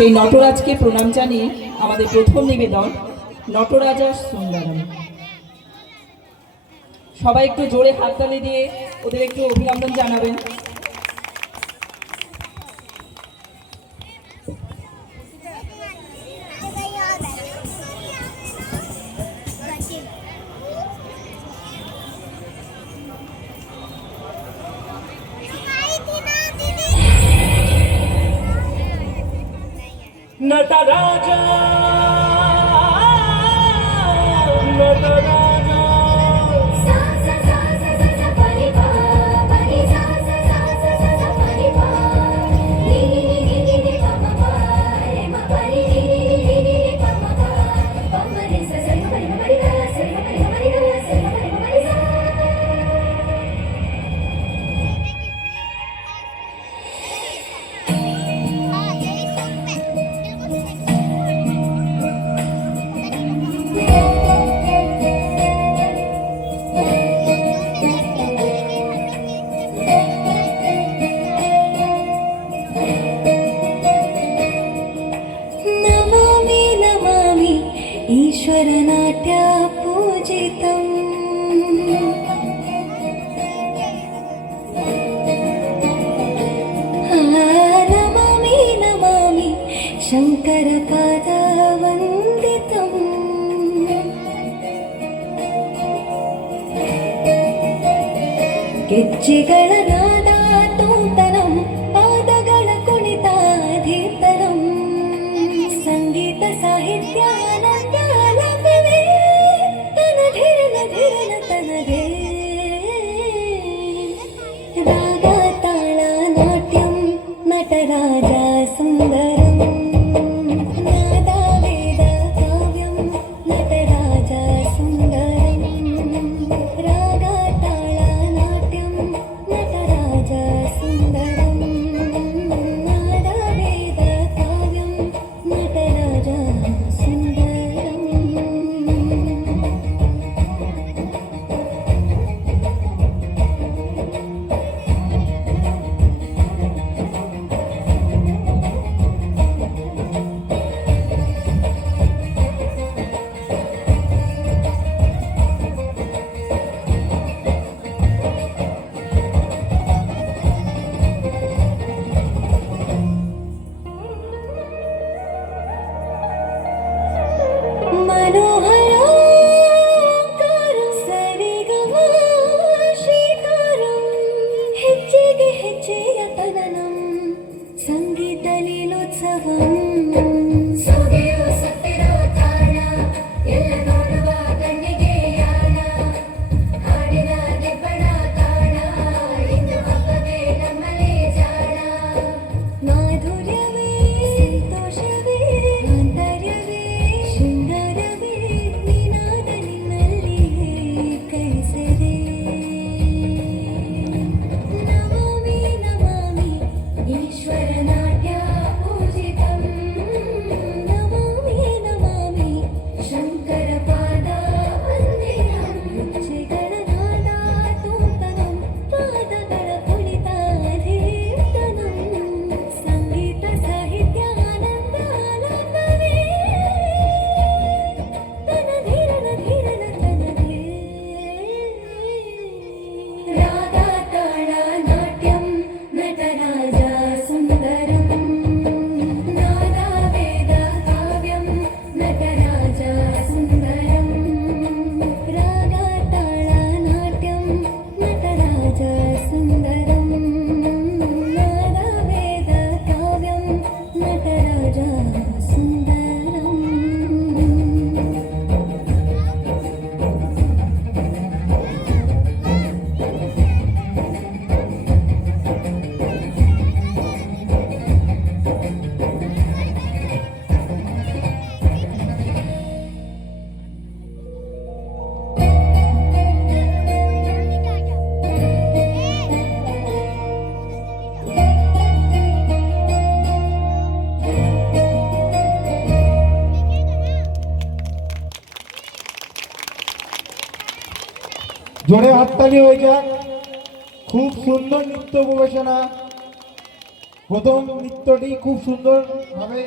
সেই নটরাজকে প্রণাম জানিয়ে আমাদের প্রথম নিবেদন নটরাজা সুন্দরম। সবাই একটু জোরে হাততালি দিয়ে ওদের একটু অভিনন্দন জানাবেন। नटराजा नटराजा ईश्वरनाट्या पूजितम् नमामि नमामि शङ्करपादवन्दितम् ಗೆಜ್ಜೆಗಳ ನಾದ ತೂತನಂ ಪಾದಗಳ ಕುಣಿತಾಧೀತನಂ ಸಂಗೀತ ಸಾಹಿತ್ಯ ಆನಂದ ಲಭ್ಯವೇ ತನಧಿರನ ಧಿರನ ತನದೇ ರಾಗ ತಾಳ ನಾಟ್ಯಂ ನಟರಾಜ ಸುಂದರಂ ನಾದ ವೇದ ಕಾವ್ಯಂ ನಟರಾಜ ಸುಂದರಂ ರಾಗ ತಾಳ ನಾಟ್ಯಂ ನಟರಾಜ ಸುಂದರಂ ನಾದ ವೇದ ಕಾವ್ಯಂ ನಟರಾಜ ಸುಂದರಂ. मनोहराकारं सरिगमा ಶ್ರೀಕಾರಂ ಹೆಜ್ಜೆಗೆ ಹೆಜ್ಜೆಯ ತನನಂ ಸಂಗೀತ ಲೀಲೋತ್ಸವಂ ಸೊಗೆಯೋ ಸತ್ತಿರೋ ತಾಣ ಎಲ್ಲ ನೋಡುವ ಕಣ್ಣಿಗೆ ಯಾಣ ಹಾಡಿನ ದಿಬ್ಬಣ ತಾಣ ಇಂದು ಹಬ್ಬವೇ ನಮ್ಮಲ್ಲಿ ಜಾಣ ಮಾಧುರ್ಯವೇ ಸಂತೋಷವೇ ಆಂತರ್ಯವೇ ಶೃಂಗಾರವೇ ನಿನಾದ ನಿನ್ನಲ್ಲಿ ಕೈಸೆರೆ ನಮಾಮಿ ನಮಾಮಿ ಈಶ್ವರನಾಟ್ಯ ಪೂಜಿತಂ ನಮಾಮಿ ನಮಾಮಿ ಶಂಕರ ಪಾದ ವಂದಿತಂ ಗೆಜ್ಜೆಗಳ ನಾದ ತೂತನಂ ಪಾದಗಳ ಕುಣಿತಾಧೀತನಂ ಸಂಗೀತ ಸಾಹಿತ್ಯ ಆನಂದ ಲಭ್ಯವೇ ತನಧಿರನ ಧಿರನ ತನದೇ ರಾಗ ತಾಳ ನಾಟ್ಯಂ ನಟರಾಜ ಸುಂದರಂ ನಾದ ವೇದ ಕಾವ್ಯಂ ನಟರಾಜ ಸುಂದರಂ ರಾಗ ತಾಳ ನಾಟ್ಯಂ ನಟರಾಜ ಸುಂದರಂ ನಾದ ವೇದ ಕಾವ್ಯಂ ನಟರಾಜ ಸುಂದರಂ. জোরে হাততালি হয়ে যাক। খুব সুন্দর নৃত্য পরিবেশনা। প্রথম নৃত্যটি খুব সুন্দরভাবে